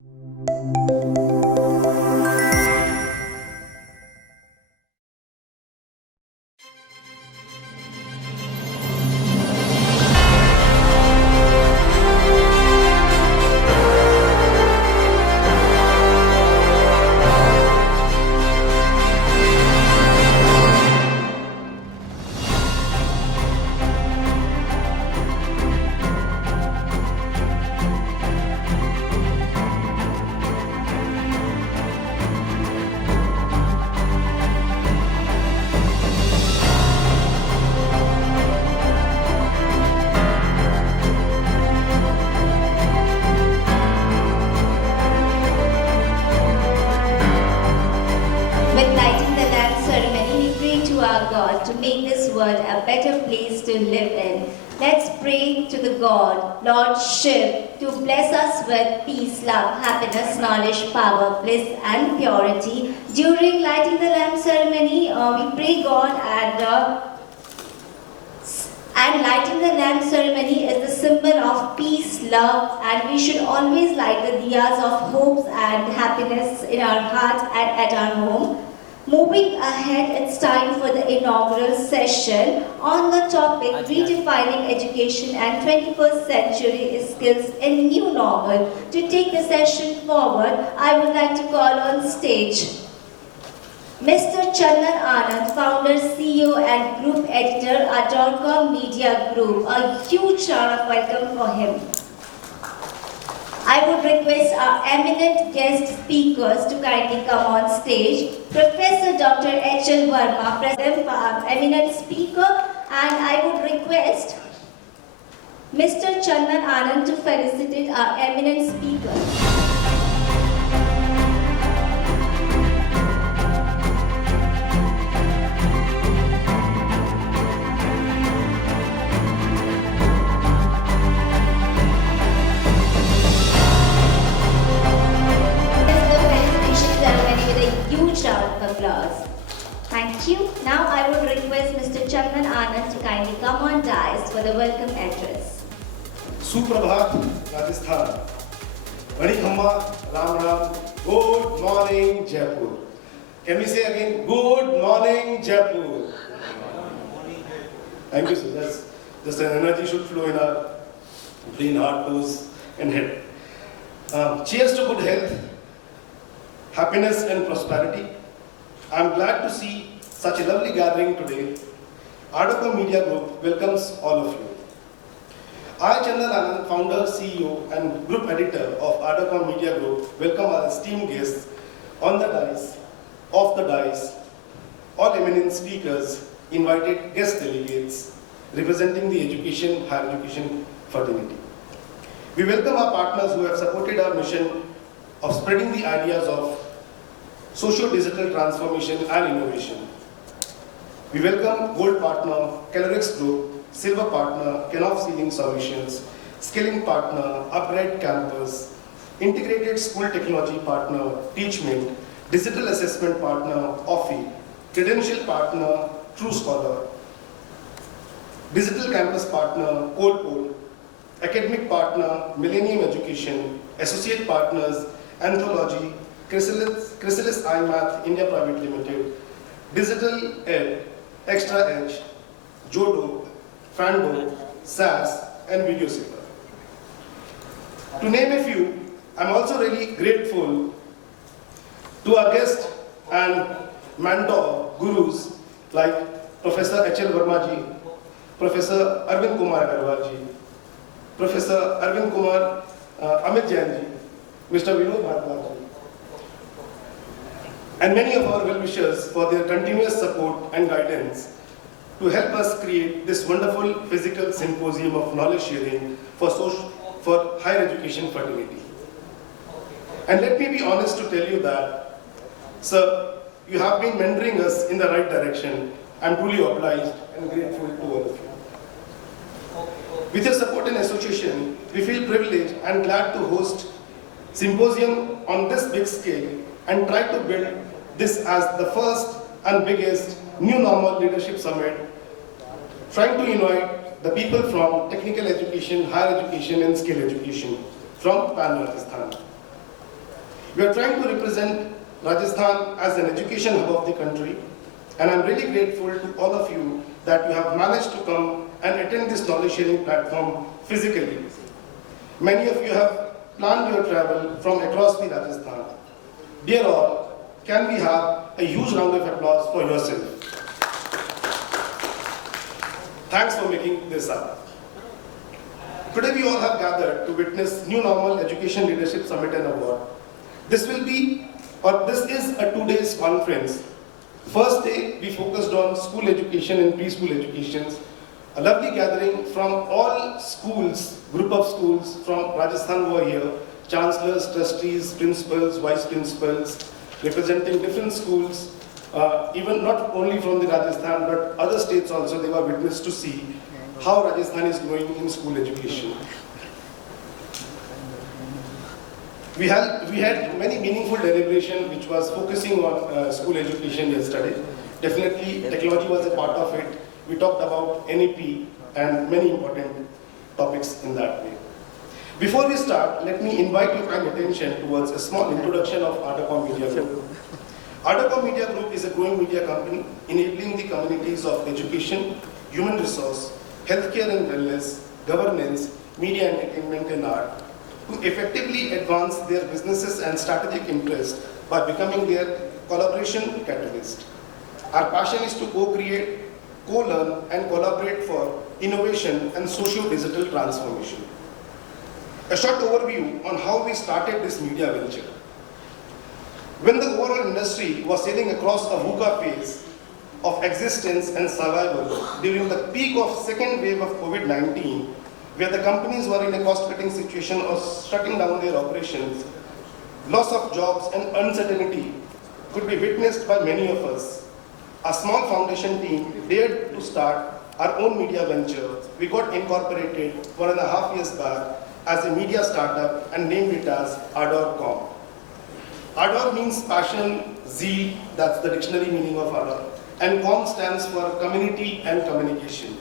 With lighting the lamp ceremony, we pray to our God to make this world a better place to live in. Let's pray to the God, Lord Shiv, to bless us with peace, love, happiness, knowledge, power, bliss, and purity. During lighting the lamp ceremony, we pray God and lighting the lamp ceremony is the symbol of peace, love, and we should always light the diyas of hopes and happiness in our heart and at our home. Moving ahead, it's time for the inaugural session on the topic Redefining Education and 21st Century Skills in New Normal. To take the session forward, I would like to call on stage Mr. Chandan Anand, founder, CEO and group editor at Adorcom Media Group. A huge round of welcome for him. I would request our eminent guest speakers to kindly come on stage. Professor Dr. H.L. Verma, present for our eminent speaker, and I would request Mr. Chandan Anand to felicitate our eminent speaker. Applause. Thank you. Now I would request Mr. Chandan Anand to kindly come on dais for the welcome address. Suprabhat, Rajasthan. Manikhamma, Ram Ram. Good morning, Jaipur. Can we say again? Good morning, Jaipur. Thank you, sir. Just an energy should flow in our brain, heart, toes, and head. Cheers to good health, happiness, and prosperity. I am glad to see such a lovely gathering today. Adorcom Media Group welcomes all of you. I, Chandan Anand, founder, CEO, and group editor of Adorcom Media Group, welcome our esteemed guests on the dais, off the dais, all eminent speakers, invited guest delegates, representing the education, higher education fraternity. We welcome our partners who have supported our mission of spreading the ideas of socio-digital transformation and innovation. We welcome Gold Partner, Calorex Group, Silver Partner, Kenoff Sealing Solutions, Skilling Partner, Upgrade Campus, Integrated School Technology Partner, Teachment, Digital Assessment Partner, OFFI, Credential Partner, True Scholar, Digital Campus Partner, Coalpole, Academic Partner, Millennium Education, Associate Partners, Anthology, Chrysalis iMath India Private Limited, Digital Ed, Extra Edge, Jodo, Fando, SAS, and VideoSaver. To name a few, I'm also really grateful to our guests and mentor gurus like Professor H.L. Verma ji, Professor Arvind Kumar Agarwal ji, Professor Arvind Kumar Amit Jain ji, Mr. Vinod Bharadwaj ji, and many of our well-wishers for their continuous support and guidance to help us create this wonderful physical symposium of knowledge sharing for higher education fraternity. And let me be honest to tell you that, sir, you have been mentoring us in the right direction. I'm truly obliged and grateful to all of you. With your support and association, we feel privileged and glad to host symposium on this big scale and try to build this as the first and biggest new normal leadership summit, trying to invite the people from technical education, higher education and skill education from Pan Rajasthan. We are trying to represent Rajasthan as an education hub of the country, and I'm really grateful to all of you that you have managed to come and attend this knowledge sharing platform physically. Many of you have planned your travel from across the Rajasthan. Dear all, can we have a huge round of applause for yourself? Thanks for making this up. Today we all have gathered to witness New Normal Education Leadership Summit and Award. This is a 2 days conference. First day, we focused on school education and preschool educations. A lovely gathering from all schools, group of schools from Rajasthan were here. Chancellors, trustees, principals, vice principals, representing different schools, even not only from the Rajasthan, but other states also, they were witness to see how Rajasthan is growing in school education. We had many meaningful deliberation which was focusing on school education yesterday. Definitely technology was a part of it. We talked about NEP and many important topics in that way. Before we start, let me invite your kind attention towards a small introduction of Ardacom Media Group. Ardacom Media Group is a growing media company enabling the communities of education, human resource, healthcare and wellness, governance, media entertainment and art to effectively advance their businesses and strategic interests by becoming their collaboration catalyst. Our passion is to co-create, co-learn and collaborate for innovation and socio-digital transformation. A short overview on how we started this media venture. When the overall industry was sailing across a VUCA phase of existence and survival during the peak of second wave of COVID-19, where the companies were in a cost-cutting situation or shutting down their operations, loss of jobs and uncertainty could be witnessed by many of us. A small foundation team dared to start our own media venture. We got incorporated 1.5 years back as a media startup and named it as Ardor.com. Ardor means passion, zeal, that's the dictionary meaning of Ardor, and Com stands for community and communication.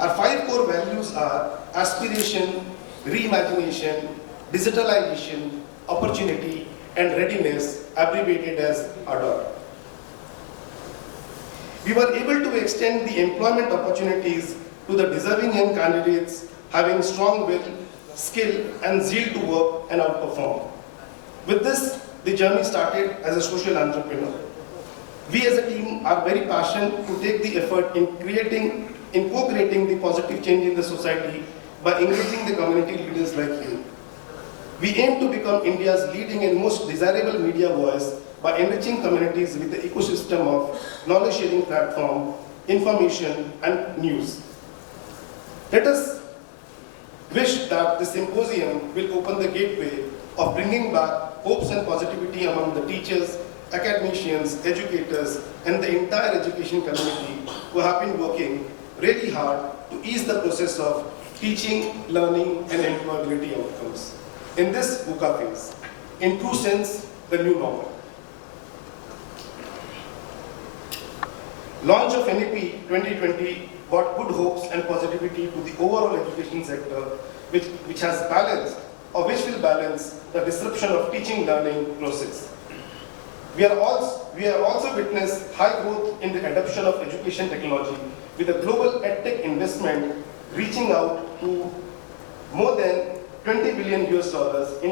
Our 5 core values are aspiration, reimagination, digitalization, opportunity, and readiness, abbreviated as Ardor. We were able to extend the employment opportunities to the deserving young candidates having strong will, skill, and zeal to work and outperform. With this, the journey started as a social entrepreneur. We as a team are very passionate to take the effort in co-creating the positive change in the society by engaging the community leaders like you. We aim to become India's leading and most desirable media voice by enriching communities with the ecosystem of knowledge sharing platform, information, and news. Let us wish that the symposium will open the gateway of bringing back hopes and positivity among the teachers, academicians, educators, and the entire education community who have been working really hard to ease the process of teaching, learning, and employability outcomes. In this VUCA phase, in true sense, the new normal. Launch of NEP 2020 brought good hopes and positivity to the overall education sector, which has balanced, or which will balance, the disruption of teaching learning process. We are also witness high growth in the adoption of education technology with a global edtech investment reaching out to more than $20 billion in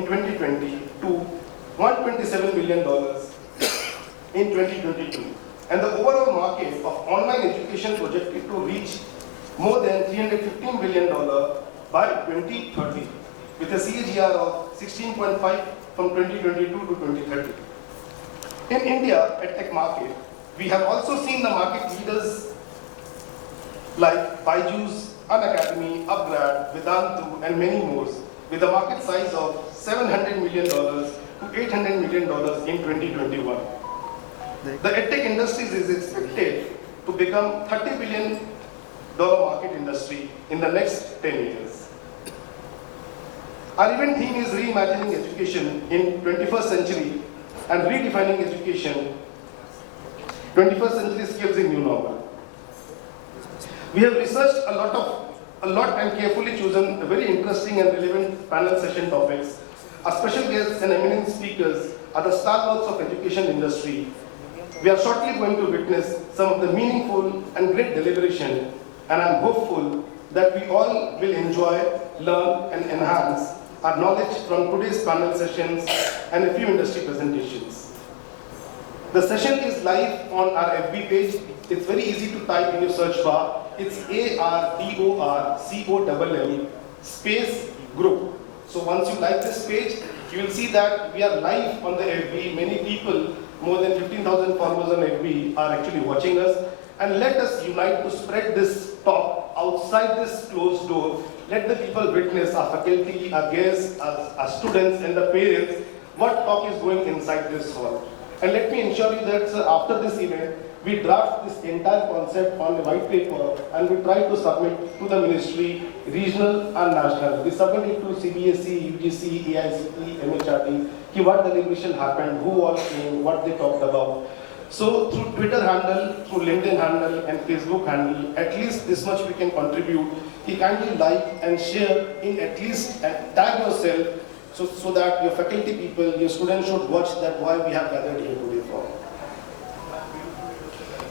2020 to $127 billion in 2022. And the overall market of online education projected to reach more than $315 billion by 2030, with a CAGR of 16.5 from 2022 to 2030. In India, EdTech market, we have also seen the market leaders like Byju's, Unacademy, Upgrad, Vedantu, and many more, with a market size of $700 million to $800 million in 2021. The EdTech industry is expected to become $30 billion market industry in the next 10 years. Our event theme is reimagining education in 21st century and redefining education, 21st century skills in new normal. We have researched a lot and carefully chosen very interesting and relevant panel session topics. Our special guests and eminent speakers are the stalwarts of education industry. We are shortly going to witness some of the meaningful and great deliberation, and I am hopeful that we all will enjoy, learn, and enhance our knowledge from today's panel sessions and a few industry presentations. The session is live on our FB page. It's very easy to type in your search bar. It's ARTORCOMM space group. So once you like this page, you will see that we are live on the FB. Many people, more than 15,000 followers on FB, are actually watching us. And let us unite to spread this talk outside this closed door. Let the people witness, our faculty, our guests, our students, and the parents, what talk is going inside this hall. And let me ensure you that after this event, we draft this entire concept on a white paper and we try to submit to the ministry, regional and national. We submit it to CBSE, UGC, AICTE, MHRD, what deliberation happened, who all came, what they talked about. So through Twitter handle, through LinkedIn handle and Facebook handle, at least this much we can contribute. You kindly like and share in at least and tag yourself so that your faculty people, your students should watch that why we have gathered here today for.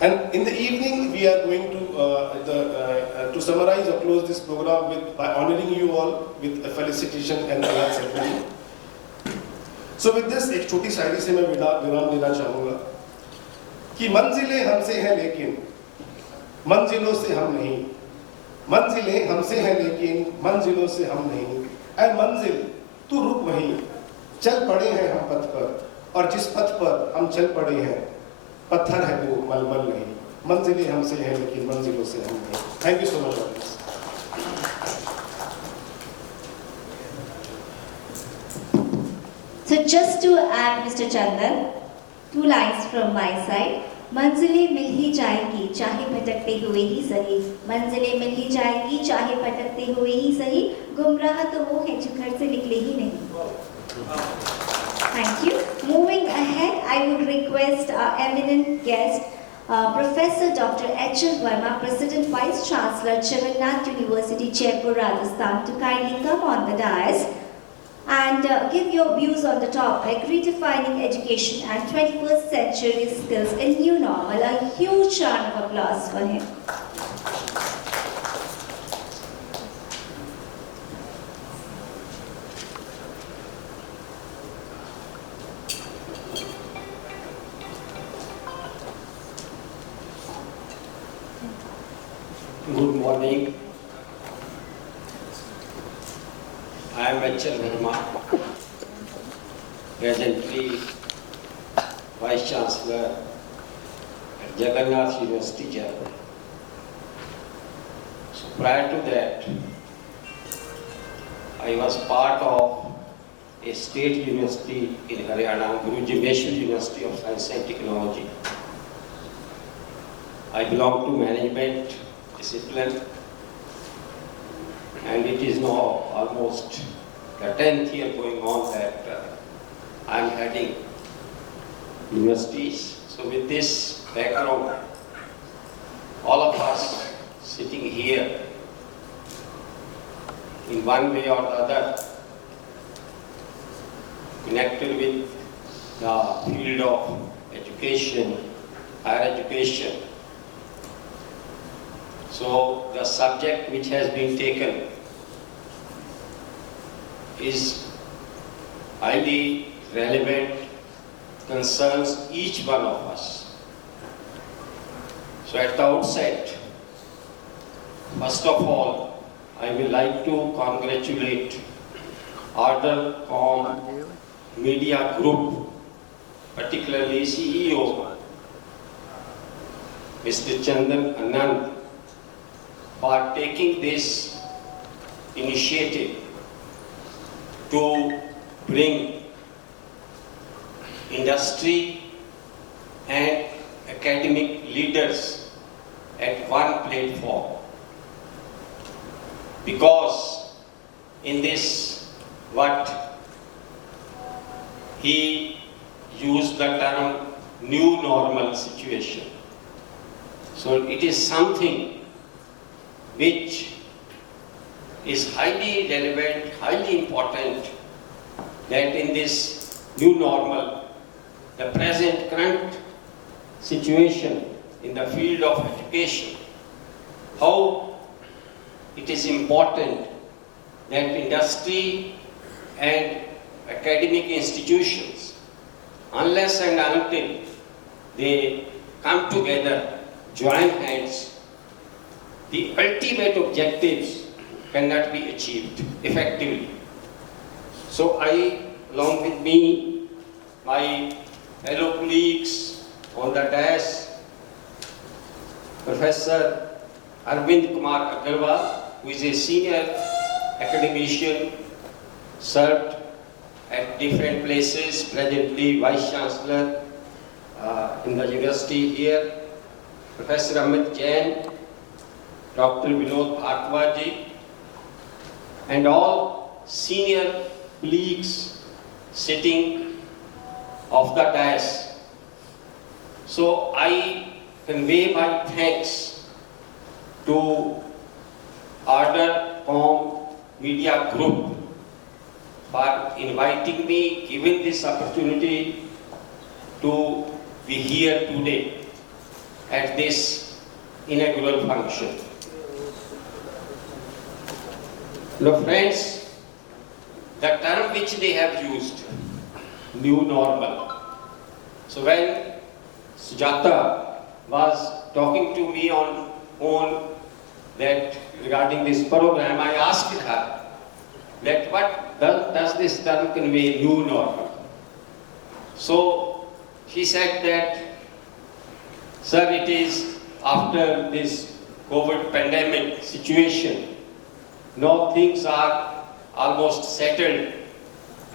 And in the evening, we are going to summarize or close this program by honoring you all with a felicitation and a award ceremony. So with this, एक छोटी शायरी से मैं विराम देना चाहूँगा कि मंजिलें हमसे हैं लेकिन मंजिलों से हम नहीं, मंजिलें हमसे हैं लेकिन मंजिलों से हम नहीं, ऐ मंजिल तू रुक वहीं, चल पड़े हैं हम पथ पर और जिस पथ पर हम चल पड़े हैं पत्थर है वो मलमल नहीं, मंजिलें हमसे हैं लेकिन मंजिलों से हम नहीं. Thank you so much for this. So just to add, Mr. Chandan, 2 lines from my side. मंजिलें मिल ही जाएंगी चाहे भटकते हुए ही सही, मंजिलें मिल ही जाएंगी चाहे भटकते हुए ही सही, गुमराह तो वो है जो घर से निकले ही नहीं. Thank you. Moving ahead, I would request our eminent guest, Professor Dr. H.L. Verma, President Vice Chancellor, Jagannath University, Jaipur, Rajasthan, to kindly come on the dais and give your views on the topic, redefining education and 21st century skills in new normal. A huge round of applause for him. Good morning. I am H.L. Verma, presently Vice Chancellor at Jagannath University, Jaipur. So prior to that, I was part of a state university in Haryana, Guru Jimeshwar University of Science and Technology. I belong to management discipline, and it is now almost the 10th year going on that I am heading universities. So with this background, all of us sitting here in one way or the other connected with the field of education, higher education. So the subject which has been taken is highly relevant, concerns each one of us. So at the outset, first of all, I would like to congratulate Order.com Media Group, particularly CEO, Mr. Chandan Anand, for taking this initiative to bring industry and academic leaders at one platform. Because in this, what he used the term new normal situation. So it is something which is highly relevant, highly important that in this new normal, the present current situation in the field of education, how it is important that industry and academic institutions, unless and until they come together, join hands, the ultimate objectives cannot be achieved effectively. So I, along with me, my fellow colleagues on the dais, Professor Arvind Kumar Agarwal, who is a senior academician, served at different places, presently Vice Chancellor in the university here, Professor Amit Jain, Dr. Vinod Bhartwaji, and all senior colleagues sitting of the dais. So I convey my thanks to Order.com Media Group for inviting me, giving this opportunity to be here today at this inaugural function. Now friends, the term which they have used, new normal. So when Sujata was talking to me on that regarding this program, I asked her that what does this term convey, new normal? So she said that, sir, it is after this COVID pandemic situation, now things are almost settled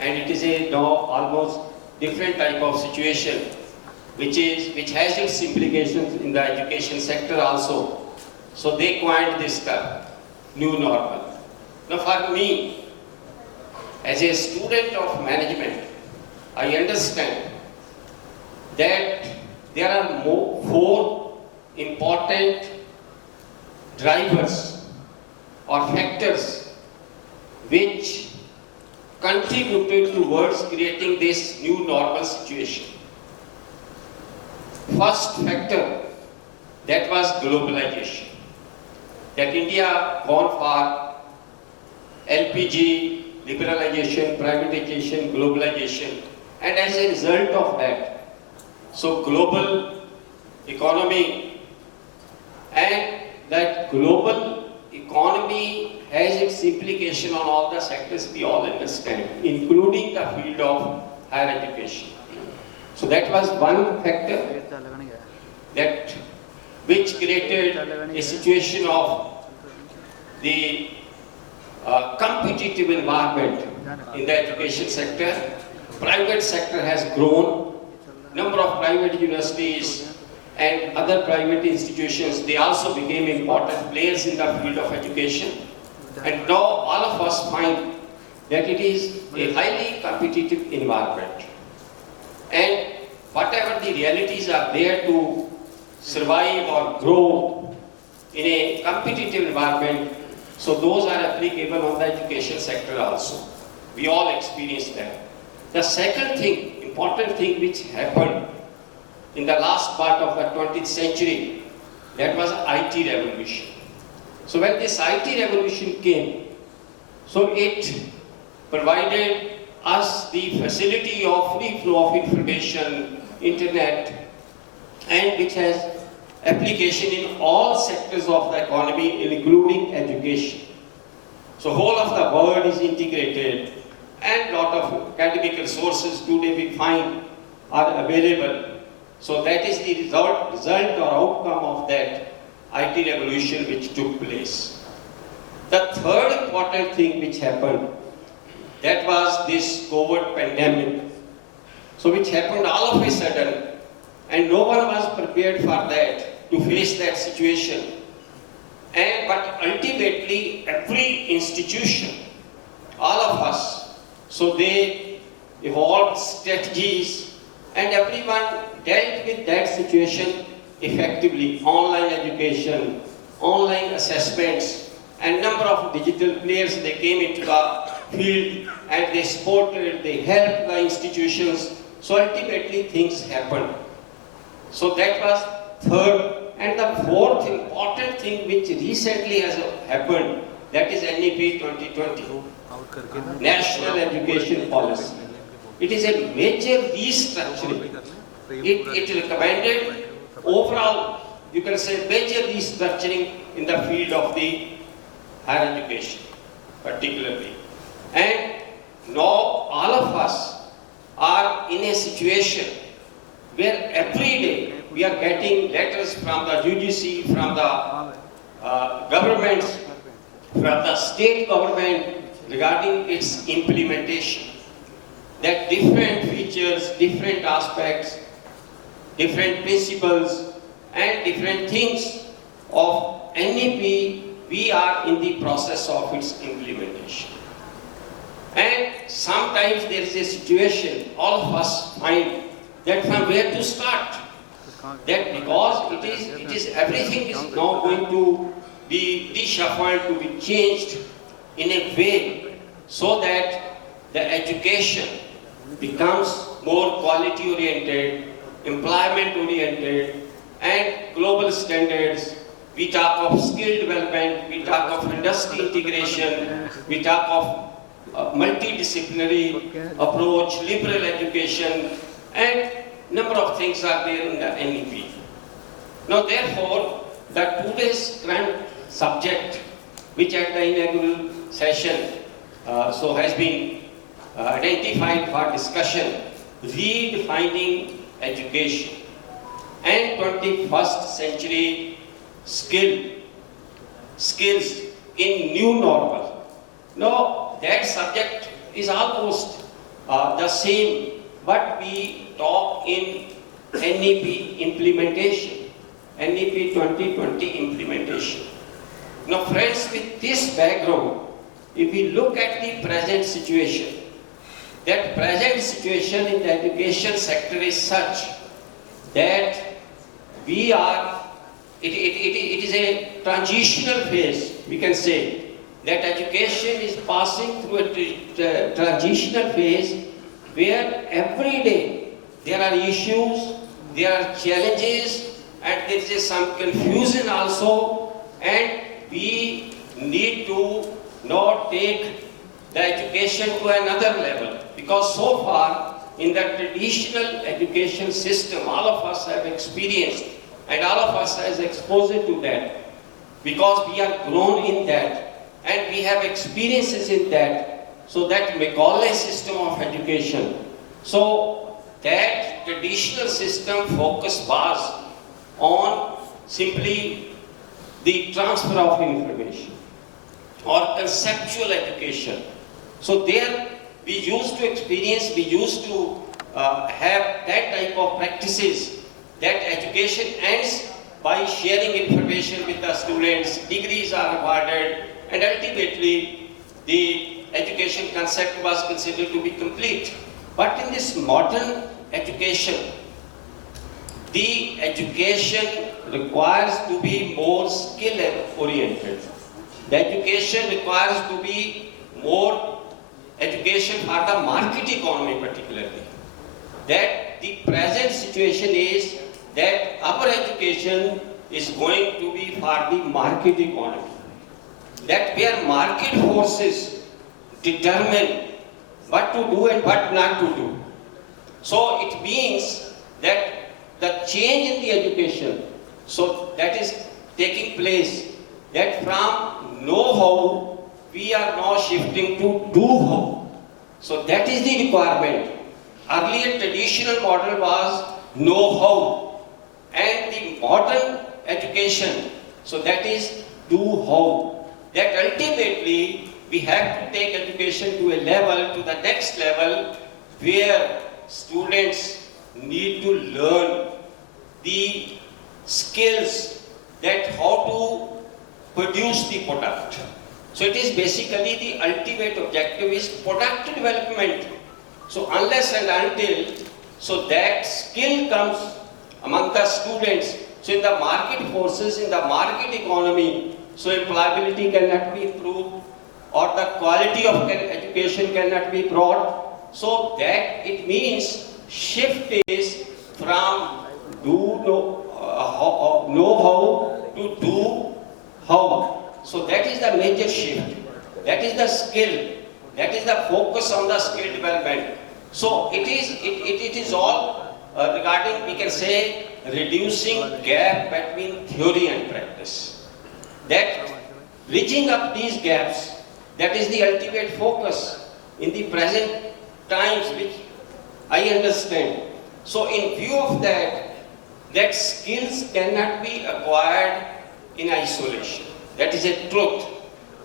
and it is a now almost different type of situation which has its implications in the education sector also. So they coined this term, new normal. Now for me, as a student of management, I understand that there are four important drivers or factors which contributed towards creating this new normal situation. First factor, that was globalization. That India gone for LPG, liberalization, privatization, globalization, and as a result of that, so global economy, and that global economy has its implication on all the sectors we all understand, including the field of higher education. So that was one factor that which created a situation of the competitive environment in the education sector. Private sector has grown. Number of private universities and other private institutions, they also became important players in the field of education. And now all of us find that it is a highly competitive environment. And whatever the realities are there to survive or grow in a competitive environment, so those are applicable on the education sector also. We all experience that. The second thing, important thing which happened in the last part of the 20th century, that was IT revolution. So when this IT revolution came, so it provided us the facility of free flow of information, internet, and which has application in all sectors of the economy, including education. So whole of the world is integrated, and lot of academic resources today we find are available. So that is the result or outcome of that IT revolution which took place. The third important thing which happened, that was this COVID pandemic. So which happened all of a sudden, and no one was prepared for that, to face that situation. But ultimately, every institution, all of us, so they evolved strategies, and everyone dealt with that situation effectively. Online education, online assessments, and number of digital players, they came into the field and they supported, they helped the institutions. So ultimately things happened. So that was third. And the fourth important thing which recently has happened, that is NEP 2020, National Education Policy. It is a major restructuring. It recommended overall, you can say, major restructuring in the field of the higher education, particularly. And now all of us are in a situation where every day we are getting letters from the UGC, from the governments, from the state government regarding its implementation. That different features, different aspects, different principles and different things of NEP, we are in the process of its implementation. And sometimes there is a situation, all of us find that from where to start. That because it is everything is now going to be reshuffled, to be changed in a way so that the education becomes more quality oriented, employment oriented and global standards. We talk of skill development, we talk of industry integration, we talk of multidisciplinary approach, liberal education, and number of things are there in the NEP. Now therefore, the today's current subject, which at the inaugural session so has been identified for discussion, redefining education and 21st century skills in new normal. Now that subject is almost the same what we talk in NEP implementation, NEP 2020 implementation. Now friends, with this background, if we look at the present situation, that present situation in the education sector is such that we are, it is a transitional phase, we can say, that education is passing through a transitional phase where every day there are issues, there are challenges, and there is some confusion also, and we need to now take the education to another level. Because so far, in the traditional education system, all of us have experienced, and all of us has exposure to that, because we are grown in that, and we have experiences in that. So that Macaulay system of education, so that traditional system focus was on simply the transfer of information or conceptual education. So there we used to experience, we used to have that type of practices, that education ends by sharing information with the students, degrees are awarded, and ultimately the education concept was considered to be complete. But in this modern education, the education requires to be more skill oriented. The education requires to be more education for the market economy particularly. That the present situation is that our education is going to be for the market economy. That where market forces determine what to do and what not to do. So it means that the change in the education, so that is taking place, that from know-how we are now shifting to do-how. So that is the requirement. Earlier traditional model was know-how, and the modern education, so that is do-how. That ultimately we have to take education to a level, to the next level, where students need to learn the skills that how to produce the product. So it is basically the ultimate objective is product development. So unless and until, so that skill comes among the students, so in the market forces, in the market economy, so employability cannot be improved, or the quality of education cannot be brought. So that it means shift is from know how to do how. So that is the major shift. That is the skill. That is the focus on the skill development. So it is all regarding, we can say, reducing gap between theory and practice. That bridging up these gaps, that is the ultimate focus in the present times, which I understand. So in view of that, that skills cannot be acquired in isolation. That is a truth.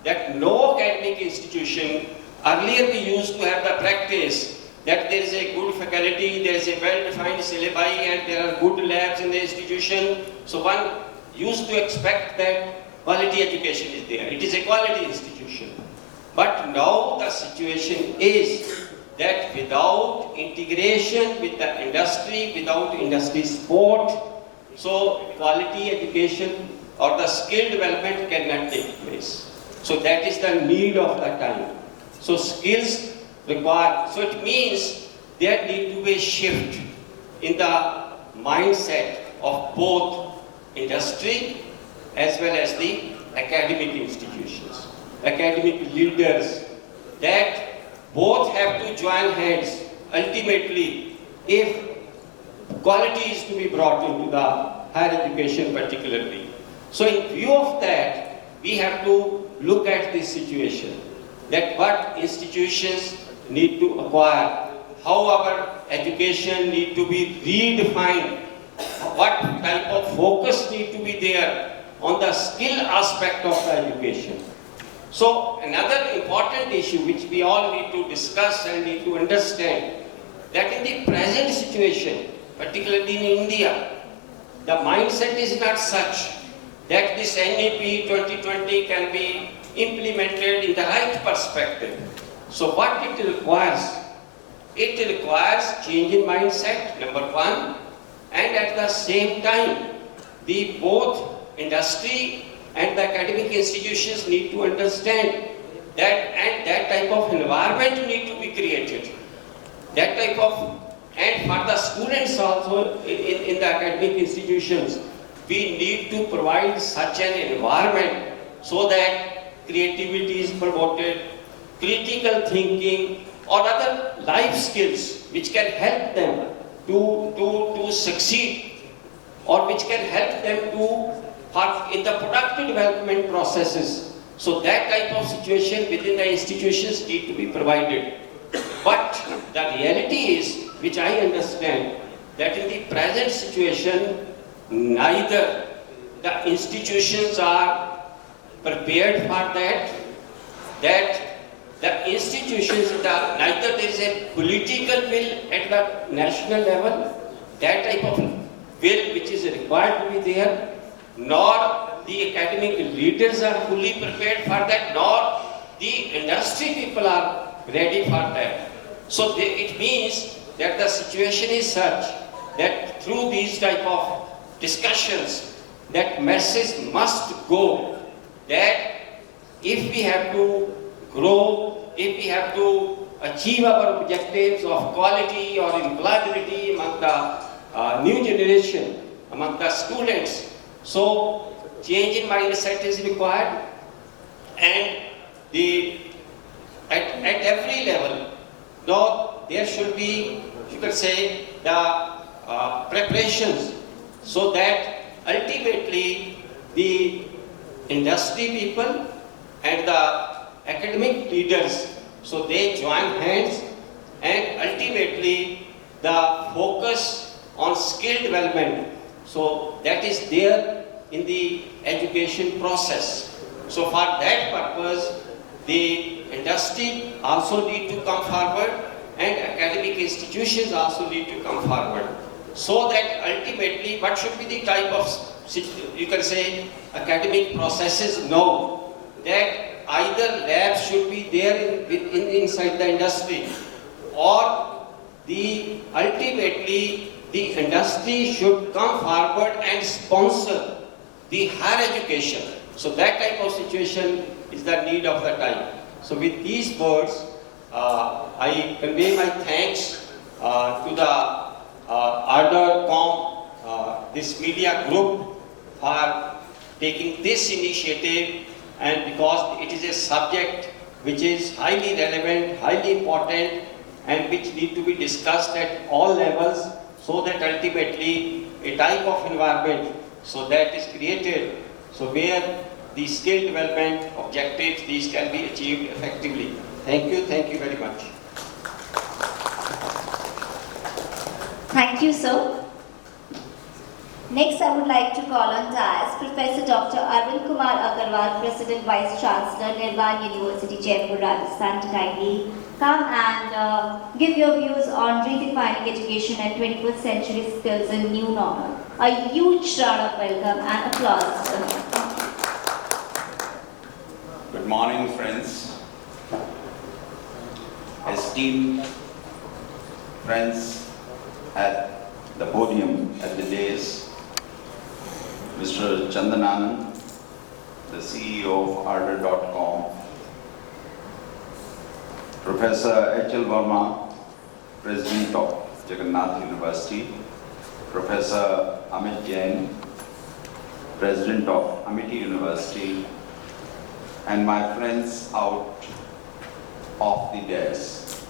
That no academic institution, earlier we used to have the practice that there is a good faculty, there is a well-defined syllabi, and there are good labs in the institution. So one used to expect that quality education is there. It is a quality institution. But now the situation is that without integration with the industry, without industry support, so quality education or the skill development cannot take place. So that is the need of the time. So skills require, so it means there need to be a shift in the mindset of both industry as well as the academic institutions, academic leaders, that both have to join hands ultimately if quality is to be brought into the higher education particularly. So in view of that, we have to look at this situation, that what institutions need to acquire, how our education need to be redefined, what type of focus need to be there on the skill aspect of the education. So another important issue which we all need to discuss and need to understand, that in the present situation, particularly in India, the mindset is not such that this NEP 2020 can be implemented in the right perspective. So what it requires? It requires change in mindset, number one, and at the same time, the both industry and the academic institutions need to understand that, and that type of environment need to be created. That type of, and for the students also in the academic institutions, we need to provide such an environment so that creativity is promoted, critical thinking or other life skills which can help them to succeed, or which can help them to in the productive development processes. So that type of situation within the institutions need to be provided. But the reality is, which I understand, that in the present situation, neither the institutions are prepared for that, that the institutions, neither there is a political will at the national level, that type of will which is required to be there, nor the academic leaders are fully prepared for that, nor the industry people are ready for that. So it means that the situation is such that through these type of discussions, that message must go that if we have to grow, if we have to achieve our objectives of quality or employability among the new generation, among the students, so change in mindset is required, and at every level, though there should be, you could say, the preparations, so that ultimately the industry people and the academic leaders, so they join hands, and ultimately the focus on skill development, so that is there in the education process. So for that purpose, the industry also need to come forward, and academic institutions also need to come forward, so that ultimately what should be the type of, you can say, academic processes now, that either labs should be there inside the industry, or ultimately the industry should come forward and sponsor the higher education. So that type of situation is the need of the time. So with these words, I convey my thanks to the Ardor.com, this media group, for taking this initiative, and because it is a subject which is highly relevant, highly important, and which need to be discussed at all levels, so that ultimately a type of environment so that is created, so where the skill development objectives, these can be achieved effectively. Thank you very much. Thank you, sir. Next, I would like to call on dais Professor Dr. Arvind Kumar Agarwal, President Vice Chancellor, Nirvan University, Jaipur, Rajasthan, to kindly come and give your views on redefining education and 21st century skills in new normal. A huge round of welcome and applause. Good morning, friends. Esteemed friends at the podium, at the dais, Mr. Chandan Anand, the CEO of Ardor.com, Professor H.L. Verma, President of Jagannath University, Professor Amit Jain, President of Amity University, and my friends out of the dais.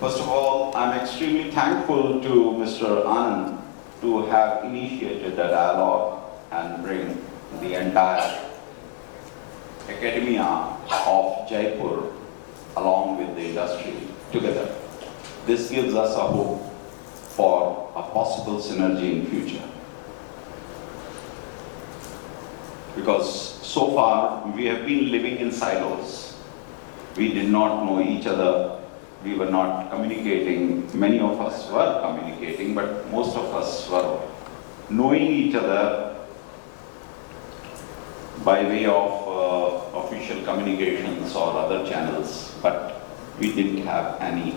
First of all, I'm extremely thankful to Mr. Anand to have initiated a dialogue and bring the entire academia of Jaipur along with the industry together. This gives us a hope for a possible synergy in future. Because so far we have been living in silos. We did not know each other. We were not communicating. Many of us were communicating, but most of us were knowing each other by way of official communications or other channels, but we didn't have any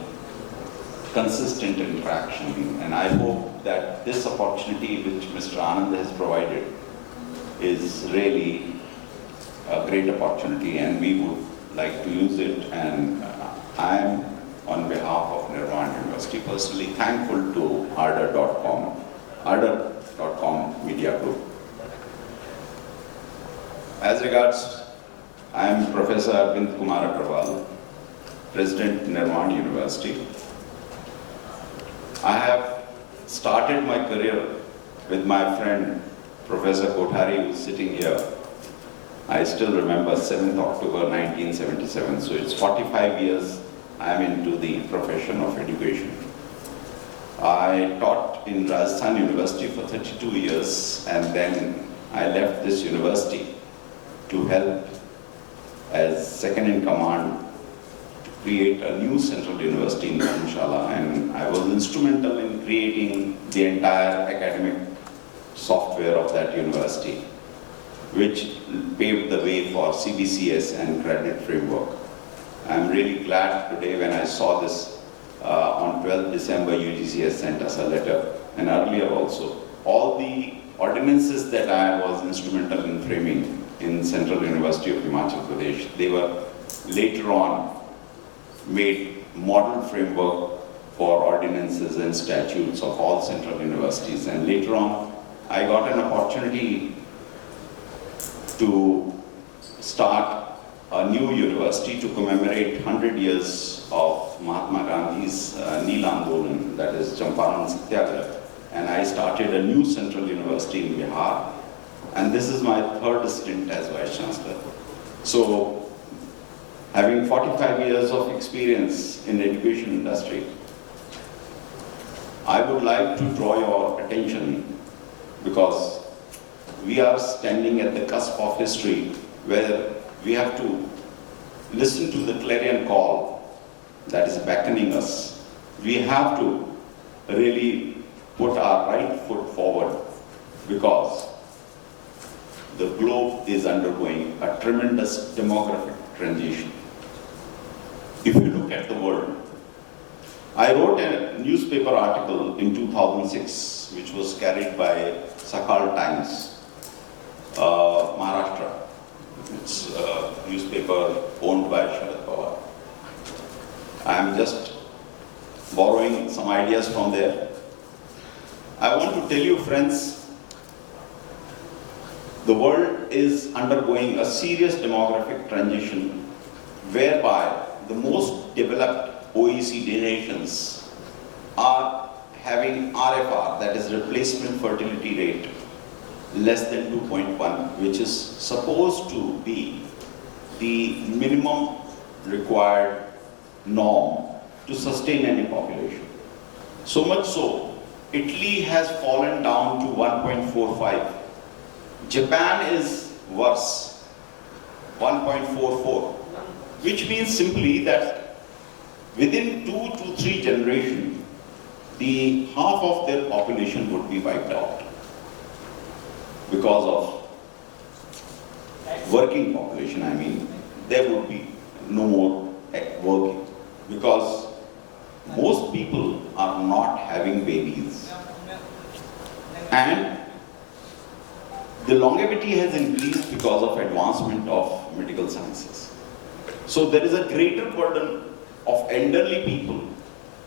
consistent interaction. And I hope that this opportunity which Mr. Anand has provided is really a great opportunity, and we would like to use it. And I am, on behalf of Nirvan University, personally thankful to Ardor.com Media Group. As regards, I am Professor Arvind Kumar Agarwal, President Nirvan University. I have started my career with my friend Professor Kothari, who is sitting here. I still remember 7th October 1977, so it's 45 years I am into the profession of education. I taught in Rajasthan University for 32 years, and then I left this university to help as second in command to create a new central university in Dharamshala, and I was instrumental in creating the entire academic software of that university, which paved the way for CBCS and credit framework. I'm really glad today when I saw this on 12th December, UGC has sent us a letter, and earlier also. All the ordinances that I was instrumental in framing in Central University of Himachal Pradesh, they were later on made model framework for ordinances and statutes of all central universities. And later on, I got an opportunity to start a new university to commemorate 100 years of Mahatma Gandhi's Neel Andolan, that is Champaran Satyagraha. And I started a new central university in Bihar. And this is my third stint as Vice Chancellor. So, having 45 years of experience in the education industry, I would like to draw your attention, because we are standing at the cusp of history where we have to listen to the clarion call that is beckoning us. We have to really put our right foot forward, because the globe is undergoing a tremendous demographic transition. If you look at the world, I wrote a newspaper article in 2006, which was carried by Sakal Times, Maharashtra, It's a newspaper owned by Sharad Pawar. I am just borrowing some ideas from there. I want to tell you, friends, the world is undergoing a serious demographic transition whereby the most developed OECD nations are having RFR, that is replacement fertility rate, less than 2.1, which is supposed to be the minimum required norm to sustain any population. So much so, Italy has fallen down to 1.45. Japan is worse, 1.44, which means simply that within 2 to 3 generations, the half of their population would be wiped out because of working population. I mean, there would be no more working because most people are not having babies. And the longevity has increased because of advancement of medical sciences. So there is a greater burden of elderly people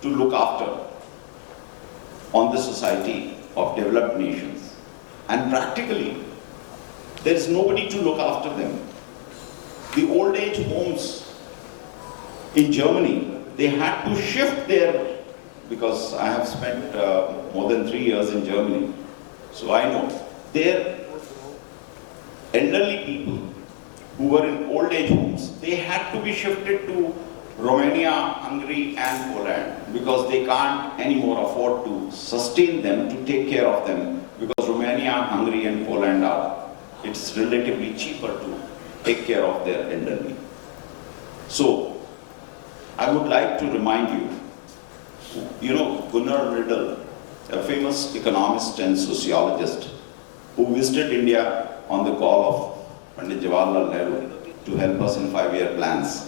to look after on the society of developed nations. And practically, there is nobody to look after them. The old age homes in Germany, they had to shift their, because I have spent more than 3 years in Germany, so I know, their elderly people who were in old age homes, they had to be shifted to Romania, Hungary and Poland because they can't anymore afford to sustain them, to take care of them, because Romania, Hungary and Poland are, it's relatively cheaper to take care of their elderly. So, I would like to remind you, you know Gunnar Myrdal, a famous economist and sociologist who visited India on the call of Pandit Jawaharlal Nehru to help us in 5-year plans.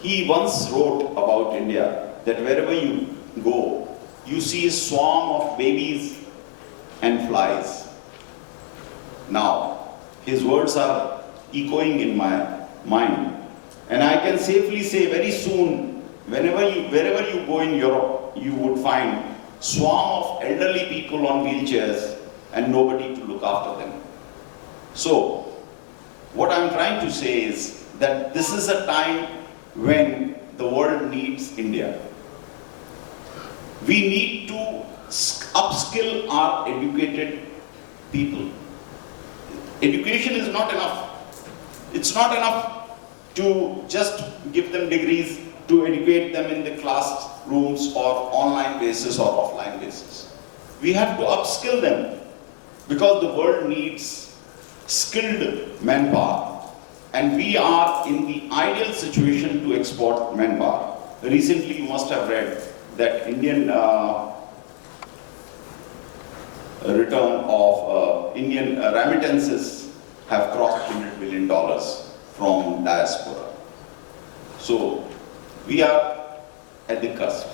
He once wrote about India that wherever you go, you see a swarm of babies and flies. Now, his words are echoing in my mind. And I can safely say very soon, wherever you go in Europe, you would find swarm of elderly people on wheelchairs and nobody to look after them. So, what I'm trying to say is that this is a time when the world needs India. We need to upskill our educated people. Education is not enough. It's not enough to just give them degrees, to educate them in the classrooms or online basis or offline basis. We have to upskill them because the world needs skilled manpower. And we are in the ideal situation to export manpower. Recently, you must have read that Indian return of Indian remittances have crossed $100 billion from diaspora. So, we are at the cusp.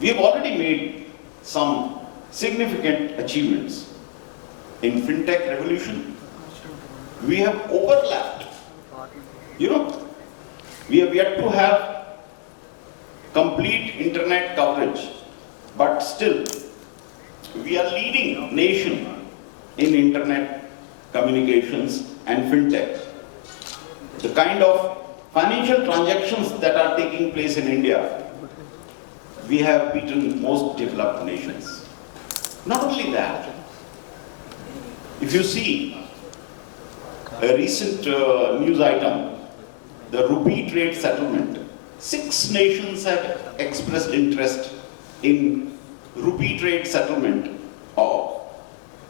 We have already made some significant achievements in fintech revolution. We have overlapped. You know, we have yet to have complete internet coverage, but still, we are leading nation in internet communications and fintech. The kind of financial transactions that are taking place in India, we have beaten most developed nations. Not only that, if you see a recent news item, the rupee trade settlement, 6 nations have expressed interest in rupee trade settlement,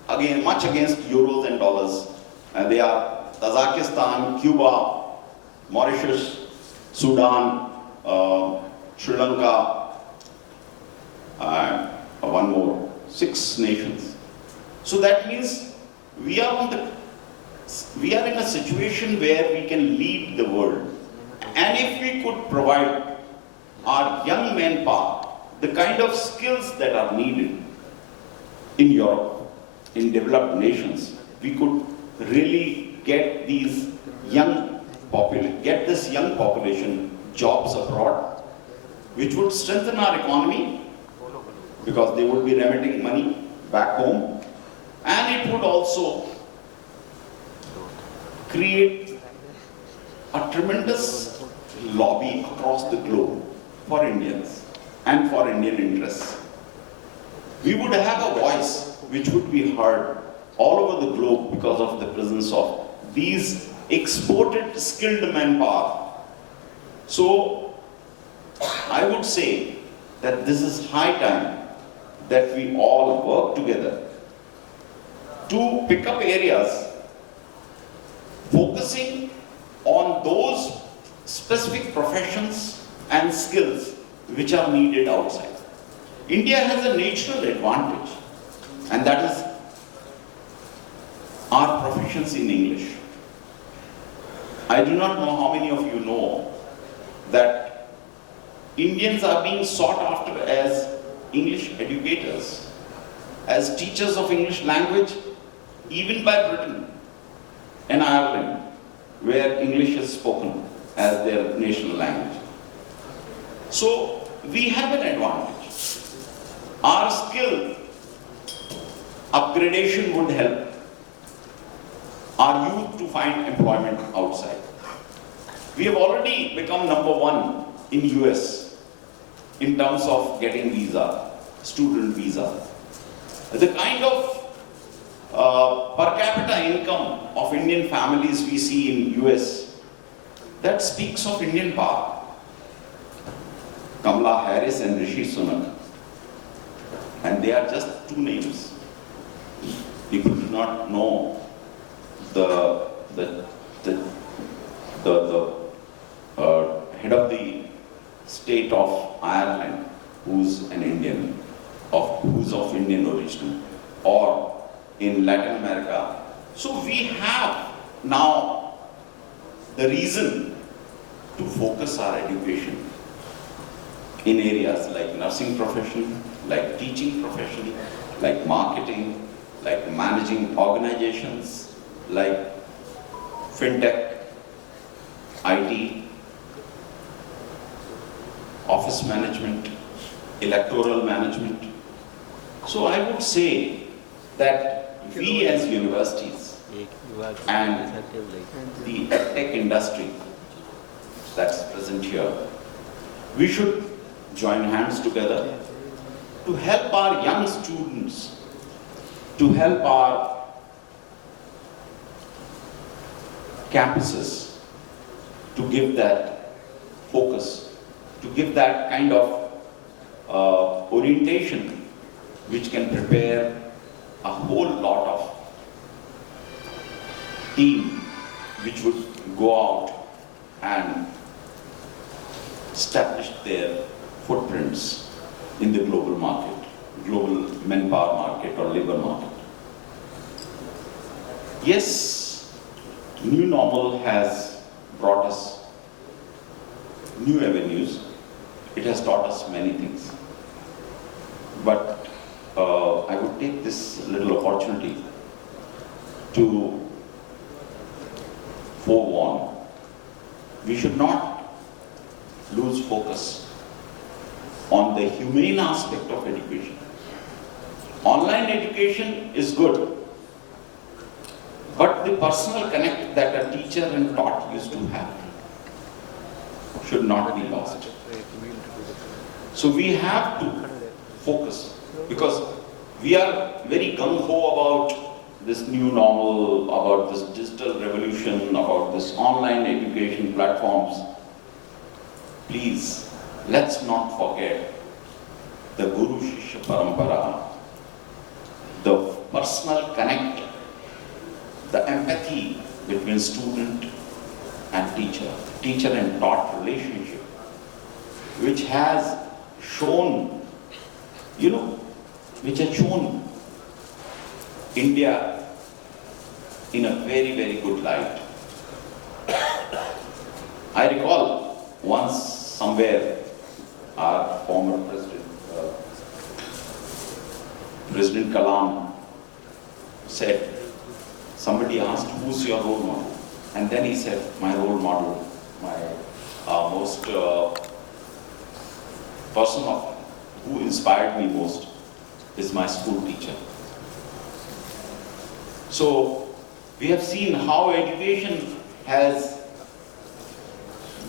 again much against euros and dollars. And they are Kazakhstan, Cuba, Mauritius, Sudan, Sri Lanka, and one more, 6 nations. So that means we are in a situation where we can lead the world. And if we could provide our young manpower the kind of skills that are needed in Europe, in developed nations, we could really get these get this young population jobs abroad, which would strengthen our economy because they would be remitting money back home, and it would also create a tremendous lobby across the globe for Indians and for Indian interests. We would have a voice which would be heard all over the globe because of the presence of these exported skilled manpower. So I would say that this is high time that we all work together to pick up areas focusing on those specific professions and skills which are needed outside. India has a natural advantage, and that is our proficiency in English. I do not know how many of you know that Indians are being sought after as English educators, as teachers of English language, even by Britain and Ireland, where English is spoken as their national language. So we have an advantage. Our skill upgradation would help our youth to find employment outside. We have already become #1 in US in terms of getting visa, student visa. The kind of per capita income of Indian families we see in US, that speaks of Indian power. Kamala Harris and Rishi Sunak, and they are just two names. People do not know the head of the state of Ireland, who's an Indian, who's of Indian origin, or in Latin America. So we have now the reason to focus our education in areas like nursing profession, like teaching profession, like marketing, like managing organizations, like fintech, IT, office management, electoral management. So I would say that we as universities and the tech industry that's present here, we should join hands together to help our young students, to help our campuses to give that focus, to give that kind of orientation which can prepare a whole lot of team which would go out and establish their footprints in the global market, global manpower market or labor market. Yes, new normal has brought us new avenues. It has taught us many things. But I would take this little opportunity to forewarn. We should not lose focus on the humane aspect of education. Online education is good, but the personal connect that a teacher and taught used to have should not be lost. So we have to focus, because we are very gung-ho about this new normal, about this digital revolution, about this online education platforms. Please, let's not forget the Guru Shishya Parampara, the personal connect, the empathy between student and teacher and taught relationship, which has shown, which has shown India in a very, very good light. I recall once somewhere our former President Kalam said, somebody asked, who's your role model? And then he said, my role model, my most person who inspired me most is my school teacher. So we have seen how education has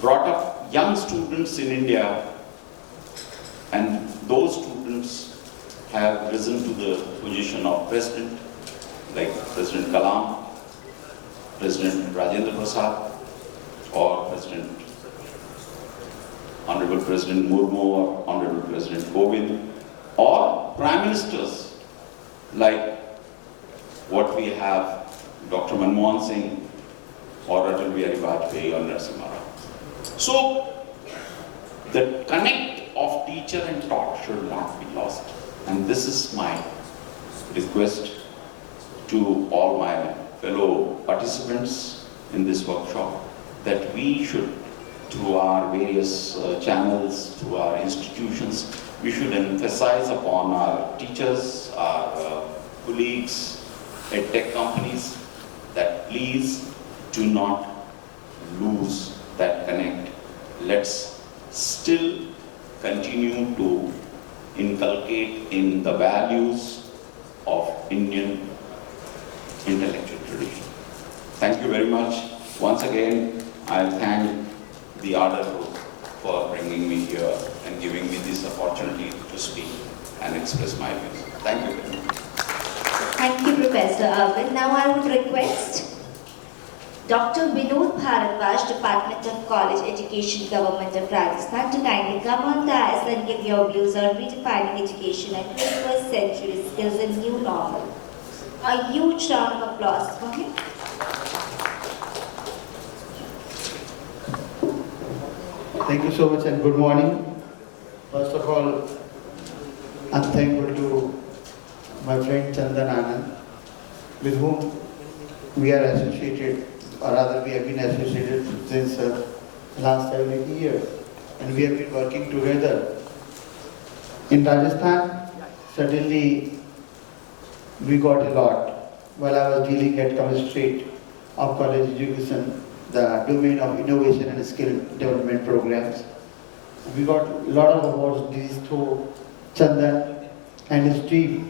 brought up young students in India, and those students have risen to the position of president, like President Kalam, President Rajendra Prasad, or Honorable President Murmu, or Honorable President Kovind, or Prime Ministers like what we have Dr. Manmohan Singh, or Atal Bihari Vajpayee, or Narasimha Rao. So, the connect of teacher and taught should not be lost. And this is my request to all my fellow participants in this workshop, that we should, through our various channels, through our institutions, we should emphasize upon our teachers, our colleagues at tech companies, that please do not lose that connect. Let's still continue to inculcate in the values of Indian intellectual tradition. Thank you very much. Once again, I thank the Aadhar Group for bringing me here and giving me this opportunity to speak and express my views. Thank you very much. Thank you, Professor Arvind. Now I would request Dr. Vinod Bharadwaj, Department of College Education, Government of Rajasthan, to kindly come on dais and give your views on redefining education and 21st century skills in new normal. A huge round of applause for him. Thank you so much and good morning. First of all, I'm thankful to my friend Chandan Anand, with whom we are associated, or rather we have been associated since last 70 years, and we have been working together. In Rajasthan, certainly we got a lot. While I was dealing at Commissionerate of College Education, the domain of innovation and skill development programs, we got a lot of awards these through Chandan and his team,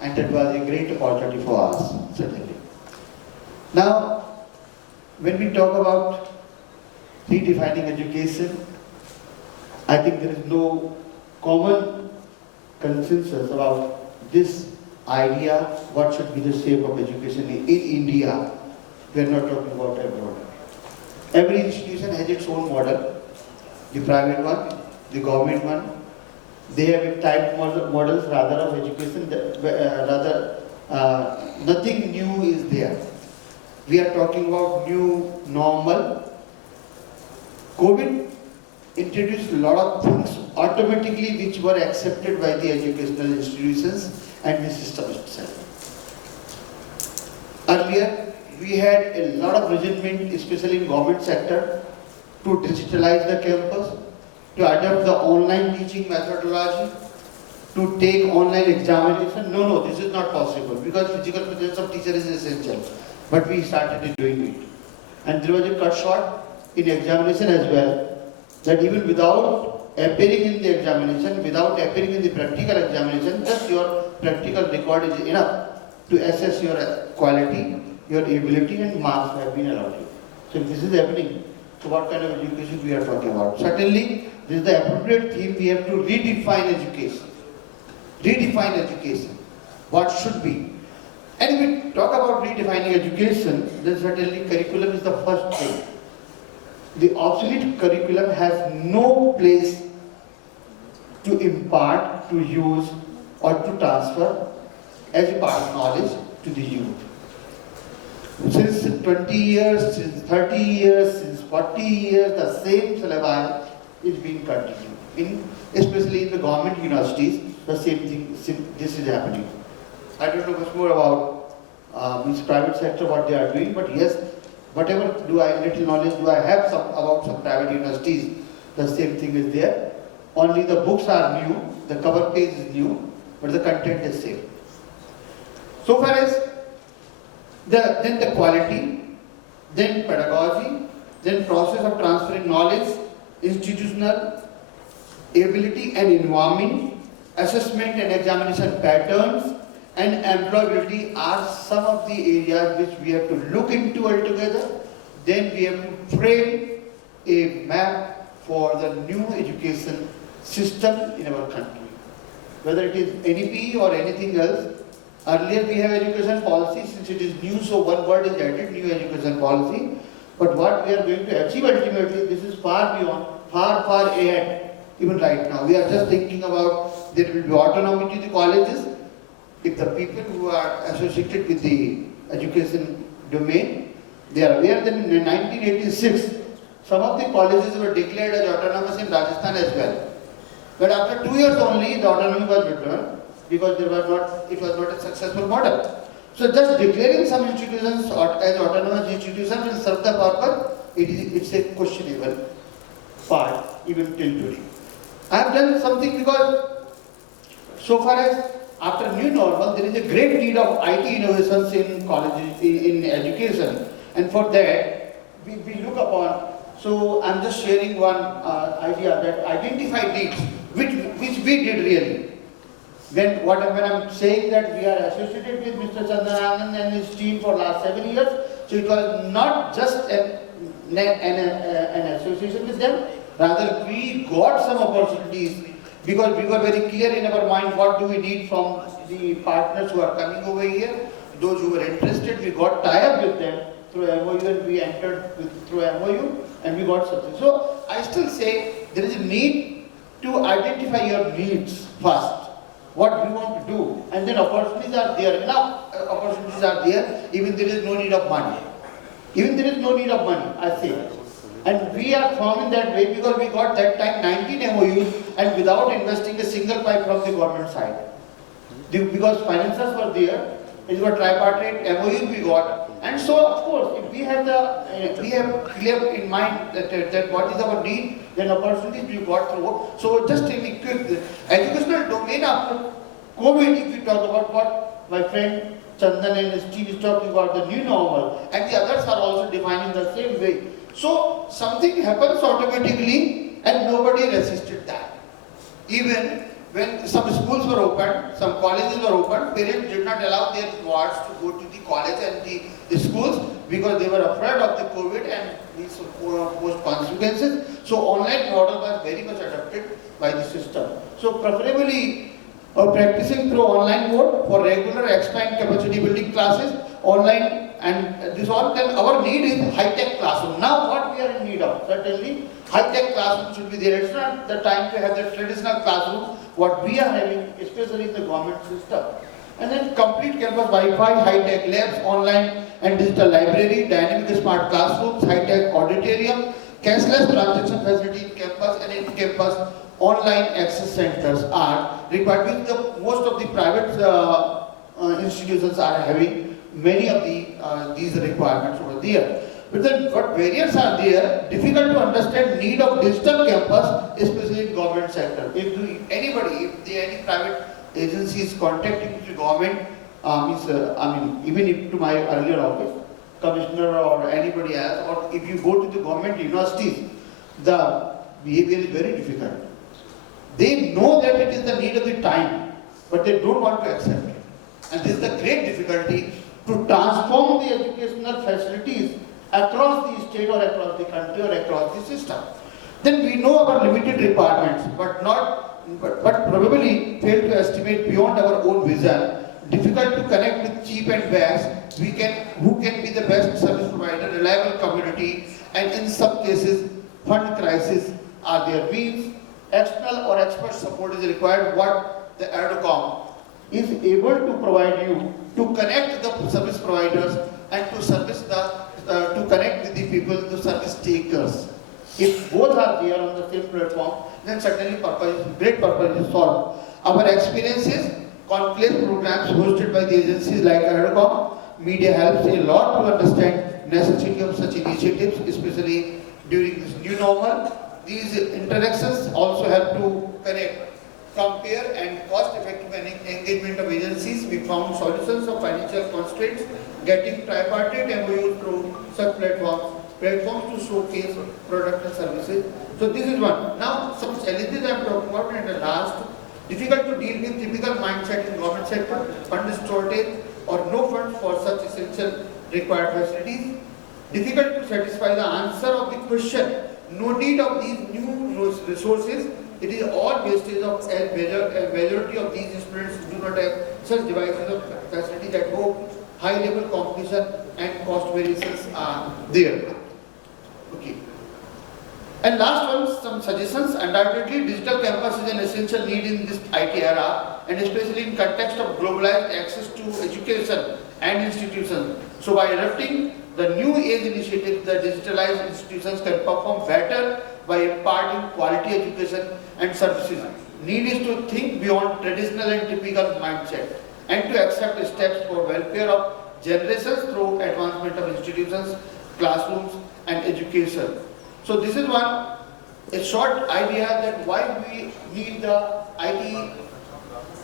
and that was a great opportunity for us, certainly. Now, when we talk about redefining education, I think there is no common consensus about this idea, what should be the shape of education in India. We are not talking about abroad. Every institution has its own model, the private one, the government one. They have type models rather of education, nothing new is there. We are talking about new normal. COVID introduced a lot of things automatically which were accepted by the educational institutions and the system itself. Earlier, we had a lot of resentment, especially in government sector, to digitalize the campus, to adopt the online teaching methodology, to take online examination. No, this is not possible because physical presence of teacher is essential. But we started doing it. And there was a cut short in examination as well, that even without appearing in the examination, without appearing in the practical examination, just your practical record is enough to assess your quality, your ability, and marks have been allotted. So if this is happening, so what kind of education we are talking about? Certainly, this is the appropriate theme. We have to redefine education. Redefine education. What should be? And if we talk about redefining education, then certainly curriculum is the first thing. The obsolete curriculum has no place to impart, to use, or to transfer as a part of knowledge to the youth. Since 20 years, since 30 years, since 40 years, the same syllabi is being continued. Especially in the government universities, the same thing, this is happening. I don't know much more about this private sector, what they are doing, but yes, whatever little knowledge do I have about some private universities, the same thing is there. Only the books are new, the cover page is new, but the content is same. So far as then the quality, then pedagogy, then process of transferring knowledge, institutional ability and environment, assessment and examination patterns, and employability are some of the areas which we have to look into altogether. Then we have to frame a map for the new education system in our country. Whether it is NEP or anything else, earlier we have education policy, since it is new, so one word is added, new education policy. But what we are going to achieve ultimately, this is far beyond, far ahead, even right now. We are just thinking about there will be autonomy to the colleges. If the people who are associated with the education domain, they are aware that in 1986, some of the colleges were declared as autonomous in Rajasthan as well. But after 2 years only, the autonomy was withdrawn because it was not a successful model. So just declaring some institutions as autonomous institutions will serve the purpose. It's a questionable part even till today. I have done something because so far as after new normal, there is a great need of IT innovations in colleges, in education, and for that we look upon. So I'm just sharing one idea that identify needs, which we did really. When I'm saying that we are associated with Mr. Chandananand and his team for last 7 years, so it was not just an association with them, rather we got some opportunities because we were very clear in our mind what do we need from the partners who are coming over here. Those who were interested, we got tie-up with them through MOU and we entered through MOU and we got something. So I still say there is a need to identify your needs first. What we want to do, and then opportunities are there. Enough opportunities are there, even there is no need of money. Even there is no need of money, I say. And we are firm in that way because we got that time 19 MOUs and without investing a single pipe from the government side. Because financiers were there, it was tripartite MOUs we got. And so, of course, if we have clear in mind that what is our need, then opportunities we got through. So just in a quick, educational domain after COVID, if we talk about what my friend Chandan and his team is talking about, the new normal, and the others are also defining the same way. So something happens automatically and nobody resisted that. Even when some schools were opened, some colleges were opened, parents did not allow their wards to go to the college and the schools because they were afraid of the COVID and these post consequences. So online model was very much adopted by the system. So preferably practicing through online mode for regular extra and capacity building classes, online, and this all. Then our need is high-tech classroom. Now what we are in need of, certainly high-tech classroom should be there. It's not the time to have the traditional classroom, what we are having, especially in the government system. And then complete campus Wi-Fi, high-tech labs, online and digital library, dynamic smart classrooms, high-tech auditorium, cashless transaction facility in campus and in campus online access centers are required. Most of the private institutions are having many of these requirements over there. But then what barriers are there? Difficult to understand need of digital campus, especially in government sector. If any private agency is contacting the government, even if to my earlier office, commissioner or anybody else, or if you go to the government universities, the behavior is very difficult. They know that it is the need of the time, but they don't want to accept it. And this is the great difficulty to transform the educational facilities across the state or across the country or across the system. Then we know our limited requirements, but probably fail to estimate beyond our own vision. Difficult to connect with cheap and vast. Who can be the best service provider, reliable community, and in some cases, fund crisis are there. Means external or expert support is required. What the EDUCOM is able to provide you to connect the service providers and to connect with the people, the service takers. If both are there on the same platform, then certainly great purpose is solved. Our experiences, conclave programs hosted by the agencies like EDUCOM, media helps a lot to understand necessity of such initiatives, especially during this new normal. These interactions also help to connect, compare and cost-effective engagement of agencies we found solutions of financial constraints, getting tripartite MOUs through such platforms to showcase products and services. So this is one. Now some challenges I am talking about, and the last, difficult to deal with typical mindset in government sector, fund shortage or no funds for such essential required facilities. Difficult to satisfy the answer of the question, no need of these new resources. It is all wastage of a majority of these students do not have such devices or facilities at home. High level competition and cost variations are there. Okay. And last one, some suggestions. Undoubtedly, digital campus is an essential need in this IT era, and especially in context of globalized access to education and institutions. So by adopting the new age initiative, the digitalized institutions can perform better by imparting quality education and services. Need is to think beyond traditional and typical mindset and to accept steps for welfare of generations through advancement of institutions, classrooms and education. So this is one, a short idea that why we need the IT,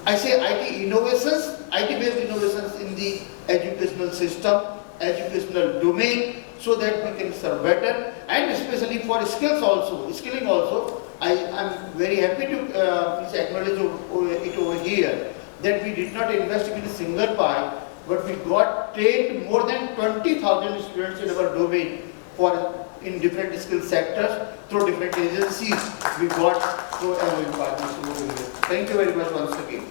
I say IT innovations, IT-based innovations in the educational system, educational domain, so that we can serve better, and especially for skills also, skilling also. I am very happy to acknowledge it over here that we did not invest in a single pie, but we got trained more than 20,000 students in our domain in different skill sectors through different agencies. We got through MOU partnership over here. Thank you very much once again.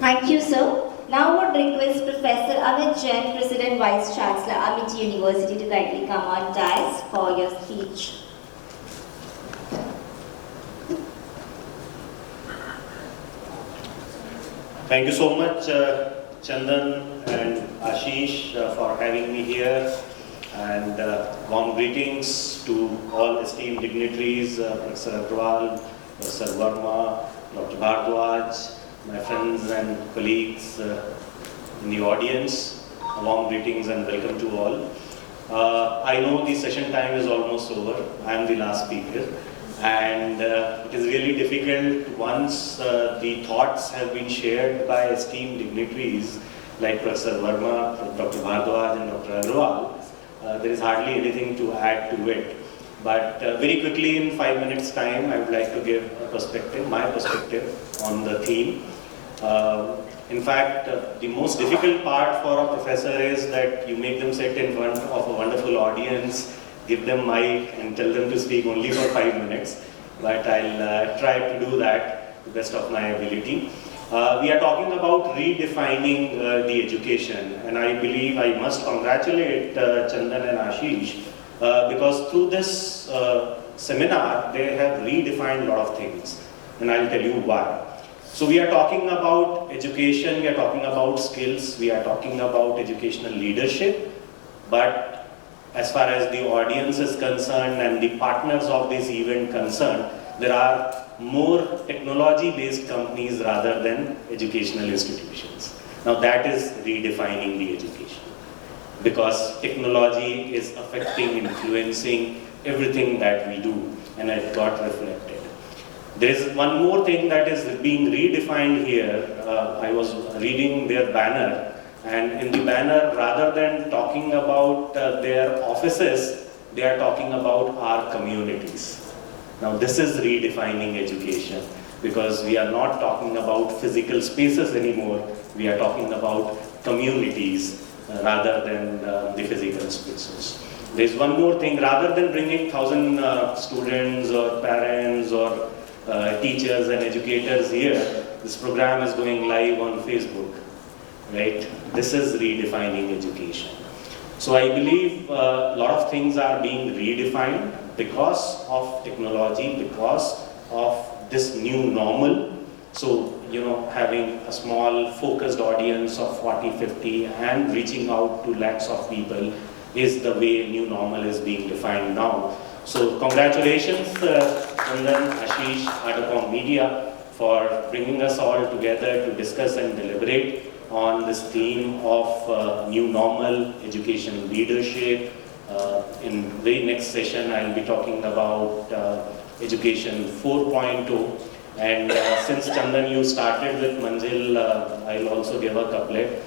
Thank you, sir. Now I would request Professor Amit Jain, President Vice Chancellor, Amity University, to kindly come on dais for your speech. Thank you so much, Chandan and Ashish, for having me here, and warm greetings to all esteemed dignitaries, Professor Agrawal, Professor Verma, Dr. Bhardwaj, my friends and colleagues in the audience. Warm greetings and welcome to all. I know the session time is almost over. I am the last speaker, and it is really difficult once the thoughts have been shared by esteemed dignitaries like Professor Verma, Dr. Bhardwaj and Dr. Agrawal. There is hardly anything to add to it. But very quickly, in 5 minutes time, I would like to give a perspective, my perspective on the theme. In fact, the most difficult part for a professor is that you make them sit in front of a wonderful audience, give them mic and tell them to speak only for 5 minutes. But I'll try to do that to the best of my ability. We are talking about redefining the education, and I believe I must congratulate Chandan and Ashish because through this seminar, they have redefined a lot of things, and I'll tell you why. So we are talking about education, we are talking about skills, we are talking about educational leadership, but as far as the audience is concerned and the partners of this event concerned, there are more technology-based companies rather than educational institutions. Now that is redefining the education, because technology is affecting, influencing everything that we do, and it got reflected. There is one more thing that is being redefined here. I was reading their banner, and in the banner, rather than talking about their offices, they are talking about our communities. Now this is redefining education, because we are not talking about physical spaces anymore, we are talking about communities rather than the physical spaces. There's one more thing, rather than bringing 1,000 students or parents or teachers and educators here, this program is going live on Facebook, right? This is redefining education. So I believe a lot of things are being redefined because of technology, because of this new normal. So, having a small focused audience of 40, 50 and reaching out to lakhs of people is the way new normal is being defined now. So congratulations, Chandan, Ashish, Artacom Media, for bringing us all together to discuss and deliberate on this theme of new normal, education leadership. In the very next session, I'll be talking about education 4.0. And since Chandan, you started with Manzil, I'll also give a couplet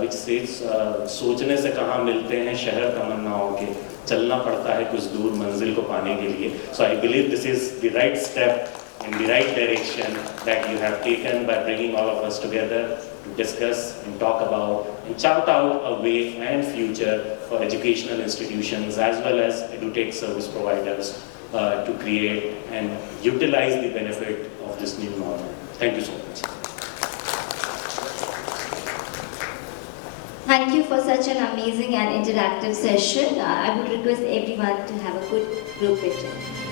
which says, सोचने से कहाँ मिलते हैं शहर तमन्नाओं के, चलना पड़ता है कुछ दूर मंजिल को पाने के लिए. So I believe this is the right step in the right direction that you have taken by bringing all of us together to discuss and talk about and chart out a way and future for educational institutions as well as edutech service providers to create and utilize the benefit of this new norm. Thank you so much. Thank you for such an amazing and interactive session. I would request everyone to have a good group picture.